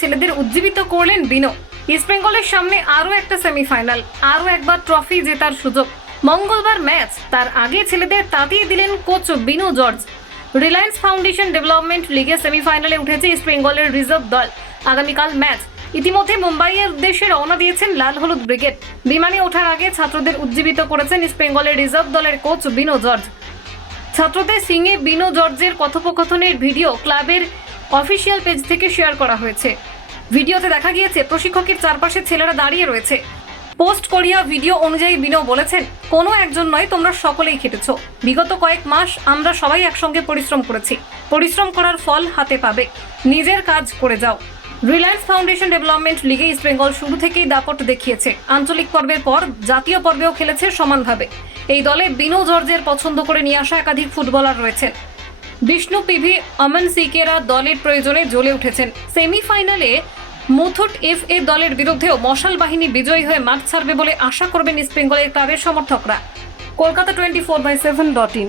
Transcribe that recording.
ছেলেদের উজ্জীবিত করলেন বিনো। ইস্ট বেঙ্গলের সামনে আরও একটা সেমিফাইনাল, আরও একবার ট্রফি জেতার সুযোগ। মঙ্গলবার ম্যাচ, তার আগে ছেলেদের তাতিয়ে দিলেন কোচ বিনো জর্জ। রিলায়েন্স ফাউন্ডেশন ডেভেলপমেন্ট লিগে সেমিফাইনালে উঠেছে ইস্ট বেঙ্গলের রিজার্ভ দল। আগামীকাল ম্যাচ। ইতিমধ্যে মুম্বাইয়ের উদ্দেশ্যে রওনা দিয়েছেন লাল হলুদ ব্রিগেড। বিমানে ওঠার আগে ছাত্রদের উজ্জীবিত করেছেন ইস্ট বেঙ্গলের রিজার্ভ দলের কোচ বিনো জর্জ। ছাত্রদের সঙ্গে বিনো জর্জের কথোপকথনের ভিডিও ক্লাবের অফিসিয়াল পেজ থেকে শেয়ার করা হয়েছে। ভিডিওতে দেখা গিয়েছে প্রশিক্ষকের চারপাশে ছেলেরা দাঁড়িয়ে রয়েছে। পোস্ট করিয়া ভিডিও অনুযায়ী বিনো বলেছেন, কোনো একজন নয়, তোমরা সকলেই খেটেছো। বিগত কয়েক মাস আমরা সবাই একসঙ্গে পরিশ্রম করেছি। পরিশ্রম করার ফল হাতে পাবে। নিজের কাজ করে যাও। রিলায়েন্স ফাউন্ডেশন ডেভেলপমেন্ট লিগে ইস্ট বেঙ্গল শুরু থেকেই দাপট দেখিয়েছে। আঞ্চলিক পর্বের পর জাতীয় পর্বেও খেলেছে সমানভাবে। এই দলে বিনো জর্জের পছন্দ করে নিয়ে আসা একাধিক ফুটবলার রয়েছেন। বিষ্ণু পিভি, অমন সিকেরা দলের প্রয়োজনে জ্বলে উঠেছেন। সেমিফাইনালে মুথুট FA দলের বিরুদ্ধেও মশাল বাহিনী বিজয়ী হয়ে মাঠ ছাড়বে বলে আশা করবেন ইস্ট বেঙ্গলের ক্লাবের সমর্থকরা। কলকাতা 24/7.in।